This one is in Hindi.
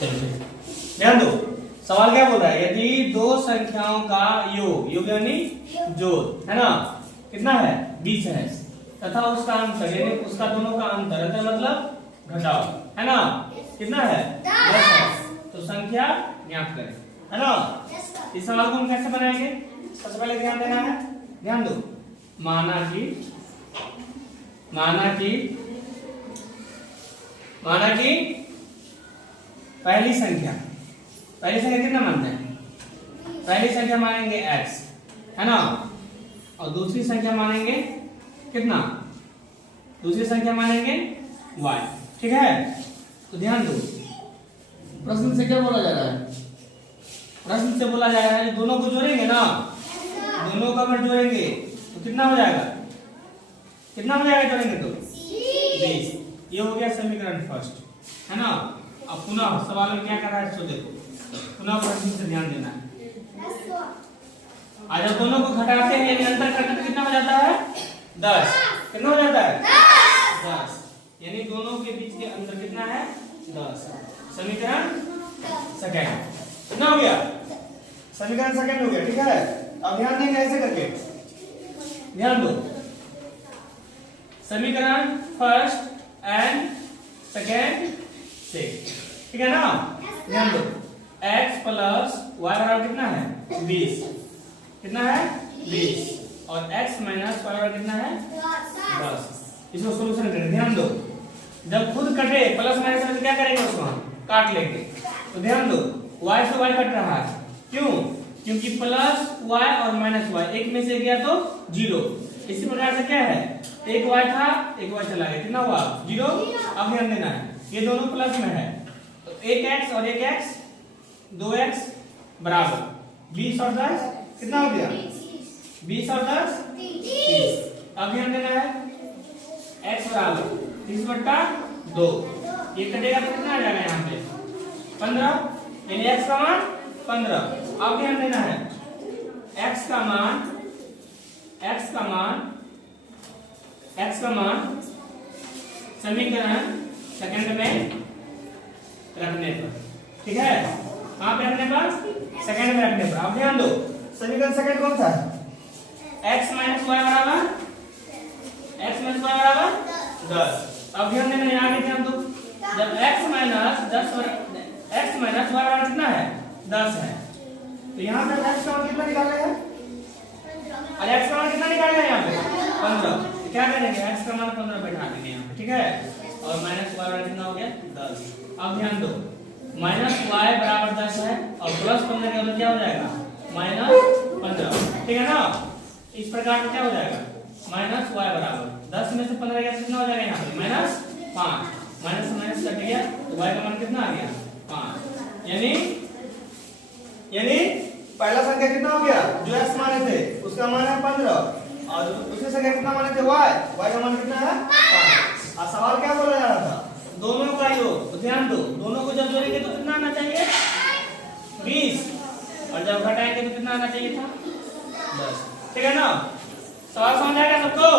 चलिए ध्यान दो, सवाल क्या बोल रहा है, यदि दो संख्याओं का योग यानी जोड़ है ना, कितना है 20 है, तथा उसका अंतर यानी उसका दोनों का अंतर है मतलब घटाओ है ना, कितना है 10 है, तो संख्या ज्ञात करें है ना। इस सवाल को हम कैसे बनाएंगे, सबसे पहले ध्यान देना है, ध्यान दो, माना कि पहली संख्या कितना मानते हैं, पहली संख्या मानेंगे x है ना, और दूसरी संख्या मानेंगे कितना, दूसरी संख्या मानेंगे y, ठीक है। तो ध्यान दो, प्रश्न से क्या बोला जा रहा है, प्रश्न से बोला जा रहा है दोनों को जोड़ेंगे ना, दोनों को अगर जोड़ेंगे तो कितना हो जाएगा, जोड़ेंगे तो 20। ये हो गया समीकरण फर्स्ट है ना। अब पुनः सवाल में क्या कर रहा है सो देखो, पुनः प्रश्न से ध्यान देना है। आज जब दोनों को घटाते हैं यानी अंतर करते तो कितना हो जाता है 10, कितना हो जाता है 10, यानी दोनों के बीच के अंतर कितना है 10। समीकरण सेकंड कितना हो गया, समीकरण सेकंड हो गया, ठीक है। अब ध्यान देंगे ऐसे करके, ध्यान दो, समीकरण फर्स्ट एंड सेकंड से, ठीक है ना। ध्यान दो, x प्लस y बराबर कितना है 20, कितना है 20, और x माइनस y बराबर कितना है 10। इसको सोल्यूशन करें, ध्यान दो, जब खुद कटे प्लस माइनस में तो क्या करेंगे, उसको हम काट लेंगे। तो ध्यान दो, y से y कट रहा है, क्यों, क्योंकि प्लस y और माइनस y एक में से गया तो 0। इसी प्रकार से क्या है, एक y था एक y चला गया, कितना हुआ 0। अब ध्यान देना है, ये दोनों प्लस में है, तो एक x और एक x 2x बराबर 20 और 10 कितना हो गया 20 और 10 30। अब ध्यान देना है, x बराबर 30/2, ये कटेगा तो कितना आ जाएगा यहाँ पे 15, यानी x का मान 15। अब ध्यान देना है, x का मान समीकरण सेकंड में रखने पर, ठीक है, कहां पे रखने पर, सेकंड में रखने पर। अब ध्यान दो, समीकरण सेकंड कौन सा है, x माइनस y बराबर 10। अब ध्यान देना, यहाँ पे ध्यान दो, जब x माइनस y बराबर कितना है 10 है, तो यहाँ पे x का मान कितना निकालना है, और x का मान कितना निकालना है यहाँ पे 15, तो क्या करेंगे x का मान 15 बैठा देंगे यहाँ पे, ठीक है, और माइनस y बराबर कितना हो गया 10। अब ध्यान दो, माइनस y बराबर 10 है और प्लस 15 के अंदर क्या हो जाएगा -15, ठीक है ना। इस प्रकार से क्या हो जाएगा, माइनस y बराबर 10 में से 15 गया कितना हो जाएगा यहाँ पे -5, माइनस माइनस कट गया तो y का मान कितना आ गया 5, यानी पहला संख्या कितना हो गया, जो x माने थे उसका मान है 15, और दूसरी संख्या कितना माने थे y का मान कितना है 5। और सवाल क्या बोला जा रहा था, दोनों का योग, तो ध्यान दो, दोनों को जब जोड़ेंगे तो कितना आना चाहिए 20, और जब घटाएंगे तो कितना आना चाहिए था 10, ठीक है ना। सवाल समझ आएगा सबको।